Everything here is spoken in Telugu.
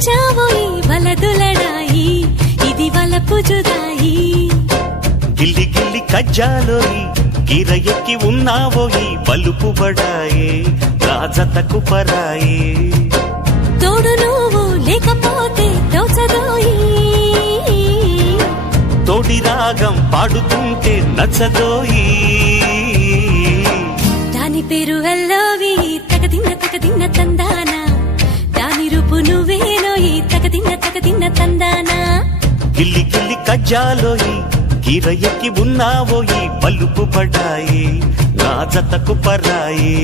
వచ్చావోయి వలదులడాయి ఇది వలపు జుదాయి గిల్లి గిల్లి కజ్జాలోయి గిర ఎక్కి ఉన్నావోయి బలుపు బడాయే రాజతకు పరాయే తోడు నువ్వు లేకపోతే తోచదోయి తోడి రాగం పాడుతుంటే నచ్చదోయి దాని పేరు అల్లోవి తగదిన్న తందానా దాని రూపు నువ్వేనోయి తగదిన్న తందానా గిల్లి గిల్లి కజ్జాలోయి గిర ఎక్కి ఉన్నావోయి బలుపు బడాయే రాజతకు పరాయే